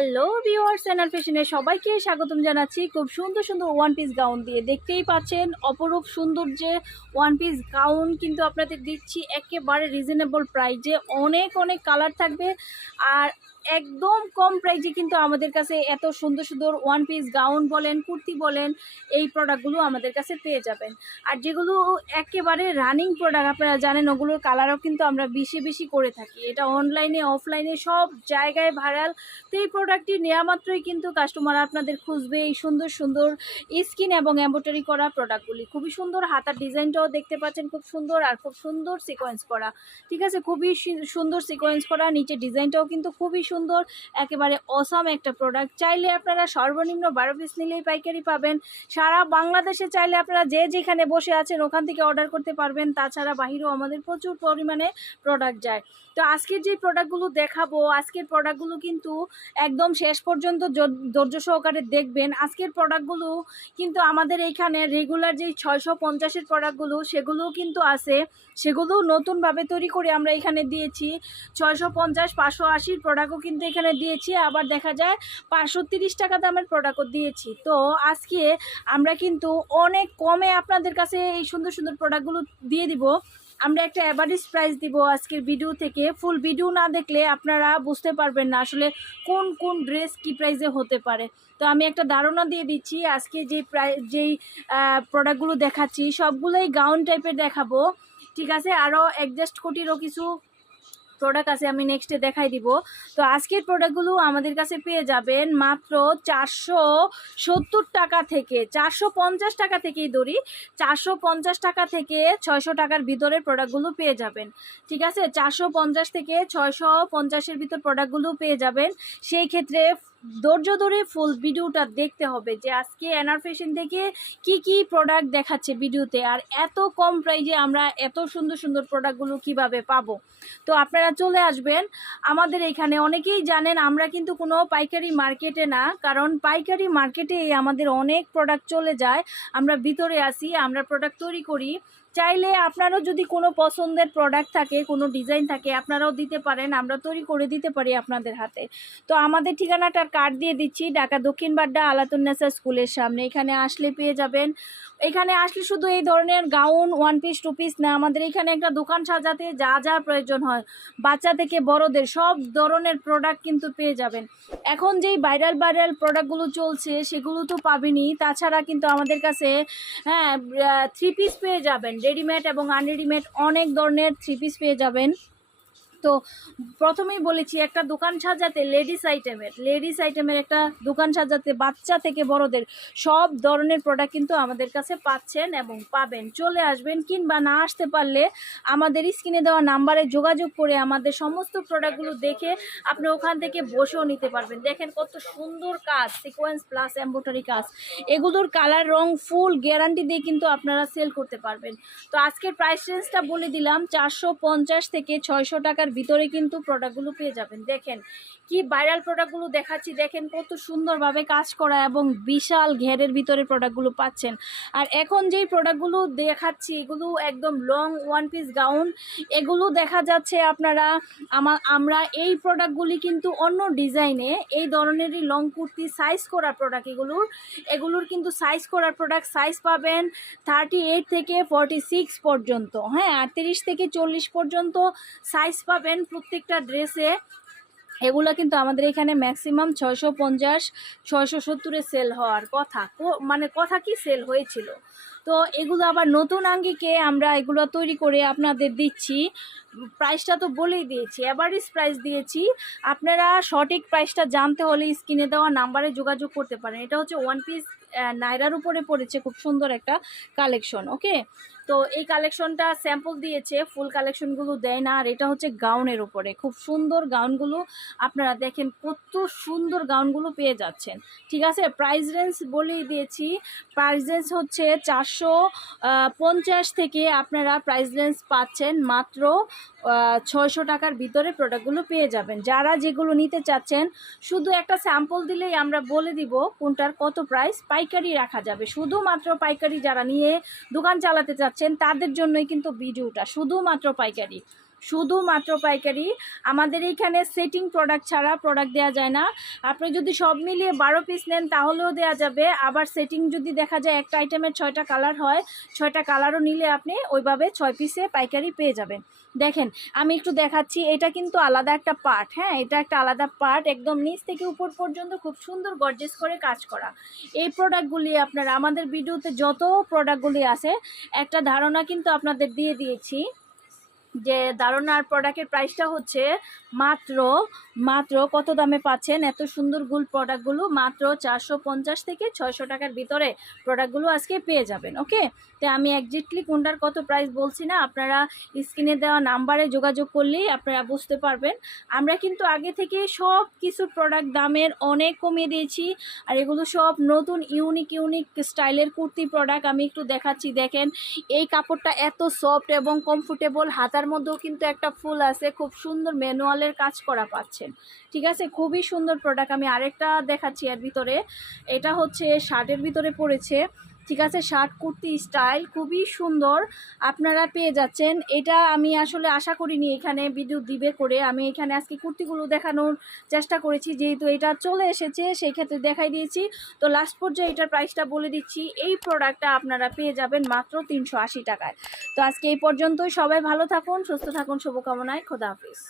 Hello viewers channel ফ্যাশনে সবাইকে স্বাগতম জানাচ্ছি। খুব সুন্দর সুন্দর ওয়ান পিস গাউন দিয়ে দেখতেই পাচ্ছেন। অপরূপ সুন্দর যে ওয়ান পিস গাউন কিন্তু আপনাদের দিচ্ছি। একেবারে রিজনেবল প্রাইজে অনেক অনেক কালার থাকবে। আর একদম কম প্রাইজে কিন্তু আমাদের কাছে এত সুন্দর সুন্দর ওয়ান পিস গাউন বলেন, কুর্তি বলেন, এই প্রোডাক্টগুলো আমাদের কাছে পেয়ে যাবেন। আর যেগুলো একেবারে রানিং প্রোডাক্ট আপনারা জানেন, ওগুলোর কালারও কিন্তু আমরা বেশি বেশি করে থাকি। এটা অনলাইনে অফলাইনে সব জায়গায় ভাইরাল তো এই প্রোডাক্টটি নেওয়া মাত্রই কিন্তু কাস্টমার আপনাদের খুঁজবে এই সুন্দর সুন্দর স্কিন এবং এম্ব্রয়ডারি করা প্রোডাক্টগুলি খুবই সুন্দর হাতার ডিজাইনটাও দেখতে পাচ্ছেন, খুব সুন্দর আর খুব সুন্দর সিকোয়েন্স করা। ঠিক আছে? খুবই সুন্দর সিকোয়েন্স করা নিচে ডিজাইনটাও কিন্তু খুবই সুন্দর। একেবারে অসাম একটা প্রোডাক্ট চাইলে আপনারা সর্বনিম্ন বারো পিস নিলেই পাইকারি পাবেন। সারা বাংলাদেশে চাইলে আপনারা যে যেখানে বসে আছেন ওখান থেকে অর্ডার করতে পারবেন। তাছাড়া বাহিরেও আমাদের প্রচুর পরিমাণে প্রোডাক্ট যায়। তো আজকের যে প্রোডাক্টগুলো দেখাবো, আজকের প্রোডাক্টগুলো কিন্তু একদম শেষ পর্যন্ত ধৈর্য সহকারে দেখবেন। আজকের প্রোডাক্টগুলো কিন্তু আমাদের এইখানে রেগুলার যে ছয়শো পঞ্চাশের প্রোডাক্টগুলো সেগুলোও কিন্তু আছে। সেগুলোও নতুনভাবে তৈরি করে আমরা এখানে দিয়েছি। ছয়শো পঞ্চাশ, পাঁচশো আশির প্রোডাক্টও কিন্তু এখানে দিয়েছি, আবার দেখা যায় পাঁচশো তিরিশ টাকা দামের প্রোডাক্টও দিয়েছি। তো আজকে আমরা কিন্তু অনেক কমে আপনাদের কাছে এই সুন্দর সুন্দর প্রোডাক্টগুলো দিয়ে দিব। আমরা একটা অ্যাভারেজ প্রাইস দিব আজকের ভিডিও থেকে। ফুল ভিডিও না দেখলে আপনারা বুঝতে পারবেন না আসলে কোন কোন ড্রেস কি প্রাইসে হতে পারে। তো আমি একটা ধারণা দিয়ে দিচ্ছি, আজকে যে প্রাই যেই প্রোডাক্টগুলো দেখাচ্ছি, সবগুলোই গাউন টাইপের দেখাবো। ঠিক আছে? আরও অ্যাডজাস্ট কোটিরও কিছু প্রোডাক্ট আছে, আমি নেক্সটে দেখাই দিব। তো আজকের প্রোডাক্টগুলো আমাদের কাছে পেয়ে যাবেন মাত্র চারশো সত্তর টাকা থেকে, চারশো পঞ্চাশ টাকা থেকেই ধরি চারশো পঞ্চাশ টাকা থেকে ছয়শো টাকার ভিতরের প্রোডাক্টগুলো পেয়ে যাবেন। ঠিক আছে? চারশো পঞ্চাশ থেকে ছয়শো পঞ্চাশের ভিতর প্রোডাক্টগুলো পেয়ে যাবেন। সেই ক্ষেত্রে ধৈর্য ধরে ফুল ভিডিওটা দেখতে হবে যে আজকে এনআর ফ্যাশন থেকে কি কি প্রোডাক্ট দেখাচ্ছে ভিডিওতে আর এত কম প্রাইজে আমরা এত সুন্দর সুন্দর প্রোডাক্টগুলো কীভাবে পাবো? তো আপনারা চলে আসবেন। আমাদের এখানে অনেকেই জানেন আমরা কিন্তু কোনো পাইকারি মার্কেটে না, কারণ পাইকারি মার্কেটে আমাদের অনেক প্রোডাক্ট চলে যায়। আমরা ভিতরে আসি, আমরা প্রোডাক্ট তৈরি করি। চাইলে আপনারও যদি কোনো পছন্দের প্রোডাক্ট থাকে, কোনো ডিজাইন থাকে, আপনারাও দিতে পারেন, আমরা তৈরি করে দিতে পারি আপনাদের হাতে। তো আমাদের ঠিকানাটার কার্ড দিয়ে দিচ্ছি, ঢাকা দক্ষিণ বাড্ডা আলাতুন্নেসা স্কুলের সামনে। এখানে আসলে পেয়ে যাবেন। এখানে আসলে শুধু এই ধরনের gown one piece two piece না, আমাদের এখানে একটা দোকান সাজাতে যা যা প্রয়োজন হয়, বাচ্চা থেকে বড়দের সব ধরনের প্রোডাক্ট কিন্তু পেয়ে যাবেন। এখন যেই ভাইরাল ভাইরাল প্রোডাক্টগুলো চলছে, সেগুলো তো পাবেনই। তাছাড়া কিন্তু আমাদের কাছে হ্যাঁ থ্রি পিস পেয়ে যাবেন। রেডিমেড এবং আনরেডিমেড অনেক ধরনের থ্রি পিস পেয়ে যাবেন। তো প্রথমেই বলেছি, একটা দোকান সাজাতে লেডিস আইটেমের লেডিস আইটেমের একটা দোকান সাজাতে বাচ্চা থেকে বড়দের সব ধরনের প্রোডাক্ট কিন্তু আমাদের কাছে পাচ্ছেন এবং পাবেন। চলে আসবেন কিংবা না আসতে পারলে আমাদের স্ক্রিনে দেওয়া নাম্বারে যোগাযোগ করে আমাদের সমস্ত প্রোডাক্টগুলো দেখে আপনি ওখান থেকে বসেও নিতে পারবেন। দেখেন কত সুন্দর কাজ সিকোয়েন্স প্লাস এম্ব্রয়ডারি কাজ। এগুলোর কালার রং, ফুল গ্যারান্টি দিয়ে কিন্তু আপনারা সেল করতে পারবেন। তো আজকের প্রাইস রেঞ্জটা বলে দিলাম, চারশো পঞ্চাশ থেকে ছয়শো টাকার ভিতরে কিন্তু প্রোডাক্টগুলো পেয়ে যাবেন। দেখেন কি ভাইরাল প্রোডাক্টগুলো দেখাচ্ছি, দেখেন কত সুন্দরভাবে কাজ করা এবং বিশাল ঘেরের ভিতরে প্রোডাক্টগুলো পাচ্ছেন। আর এখন যেই প্রোডাক্টগুলো দেখাচ্ছি, এগুলো একদম লং ওয়ান পিস গাউন এগুলো দেখা যাচ্ছে আপনারা, আমা, আমরা এই প্রোডাক্টগুলি কিন্তু অন্য ডিজাইনে এই ধরনেরই লং কুর্তি সাইজ করা প্রোডাক্ট এগুলোর এগুলোর কিন্তু সাইজ করার প্রোডাক্ট সাইজ পাবেন থার্টি এইট থেকে ফর্টি সিক্স পর্যন্ত হ্যাঁ আটত্রিশ থেকে চল্লিশ পর্যন্ত সাইজ পাবেন। প্রত্যেকটা ড্রেসে। এগুলো কিন্তু আমাদের এখানে ম্যাক্সিমাম ছয়শো পঞ্চাশ, ছয়শো সত্তরে সেল হওয়ার কথা। মানে কথা কি সেল হয়েছিল? তো এগুলো আবার নতুন আঙ্গিকে আমরা এগুলো তৈরি করে আপনাদের দিচ্ছি। প্রাইসটা তো বলেই দিয়েছি অ্যাভারেজ প্রাইস দিয়েছি। আপনারা সঠিক প্রাইসটা জানতে হলে স্ক্রিনে দেওয়া নাম্বারে যোগাযোগ করতে পারেন। এটা হচ্ছে ওয়ান পিস নাইরার উপরে পড়েছে খুব সুন্দর একটা কালেকশন ওকে তো এই কালেকশনটা স্যাম্পল দিয়েছে ফুল কালেকশনগুলো দেয় না, আর এটা হচ্ছে গাউনের উপরে। খুব সুন্দর গাউনগুলো আপনারা দেখেন, কত সুন্দর গাউনগুলো পেয়ে যাচ্ছেন। ঠিক আছে? প্রাইস রেঞ্জ বলেই দিয়েছি। প্রাইস রেঞ্জ হচ্ছে চারশো পঞ্চাশ থেকে আপনারা প্রাইস রেঞ্জ পাচ্ছেন মাত্র ছয়শো টাকার ভিতরে প্রোডাক্টগুলো পেয়ে যাবেন। যারা যেগুলো নিতে চাচ্ছেন, শুধু একটা স্যাম্পল দিলেই আমরা বলে দিব কোনটার কত প্রাইস পাইকারি রাখা যাবে। শুধুমাত্র পাইকারি যারা নিয়ে দোকান চালাতে চাচ্ছেন তাদের জন্যই কিন্তু ভিডিওটা শুধুমাত্র পাইকারি। শুধুমাত্র পাইকারি। আমাদের এইখানে সেটিং প্রোডাক্ট ছাড়া প্রোডাক্ট দেওয়া যায় না। আপনি যদি সব মিলিয়ে বারো পিস নেন, তাহলেও দেওয়া যাবে। আবার সেটিং যদি দেখা যায় একটা আইটেমের ছয়টা কালার হয়, ছয়টা কালারও নিলে আপনি ওইভাবে ছয় পিসে পাইকারি পেয়ে যাবেন। দেখেন, আমি একটু দেখাচ্ছি। এটা কিন্তু আলাদা একটা পার্ট হ্যাঁ? এটা একটা আলাদা পার্ট একদম নিচ থেকে উপর পর্যন্ত খুব সুন্দর গর্জেস করে কাজ করা। এই প্রোডাক্টগুলি আপনারা আমাদের ভিডিওতে যত প্রোডাক্টগুলি আছে, একটা ধারণা কিন্তু আপনাদের দিয়ে দিয়েছি। যে ধারণার প্রোডাক্টের প্রাইসটা হচ্ছে মাত্র মাত্র কত দামে পাচ্ছেন? এত সুন্দর গুল প্রোডাক্টগুলো মাত্র চারশো পঞ্চাশ থেকে ছয়শো টাকার ভিতরে প্রোডাক্টগুলো আজকে পেয়ে যাবেন ওকে তো আমি একজ্যাক্টলি কোনটার কত প্রাইস বলছি না, আপনারা স্ক্রিনে দেওয়া নাম্বারে যোগাযোগ করলেই আপনারা বুঝতে পারবেন। আমরা কিন্তু আগে থেকে সব কিছু প্রোডাক্ট দামের অনেক কমিয়ে দিয়েছি, আর এগুলো সব নতুন ইউনিক ইউনিক স্টাইলের কুর্তি প্রোডাক্ট আমি একটু দেখাচ্ছি। দেখেন, এই কাপড়টা এত সফট এবং কমফোর্টেবল হাতার মধ্যেও কিন্তু একটা ফুল আছে, খুব সুন্দর ম্যানুয়ালের কাজ করা পাচ্ছেন। ঠিক আছে? খুবই সুন্দর প্রোডাক্ট আমি আরেকটা দেখাচ্ছি এর ভিতরে। এটা হচ্ছে শার্টের ভিতরে পড়েছে। ঠিক আছে, শার্ট, কুর্তি, স্টাইল খুবই সুন্দর আপনারা পেয়ে যাচ্ছেন। এটা আমি আসলে আশা করিনি এখানে ভিডিও দিবে করে। আমি এখানে আজকে কুর্তিগুলো দেখানোর চেষ্টা করেছি, যেহেতু এটা চলে এসেছে, সেই ক্ষেত্রে দেখাই দিয়েছি। তো লাস্ট পর্যায়ে এটার প্রাইসটা বলে দিচ্ছি, এই প্রোডাক্টটা আপনারা পেয়ে যাবেন মাত্র তিনশো আশি টাকায়। তো আজকে এই পর্যন্তই, সবাই ভালো থাকুন, সুস্থ থাকুন, শুভকামনায়, খোদা হাফিজ।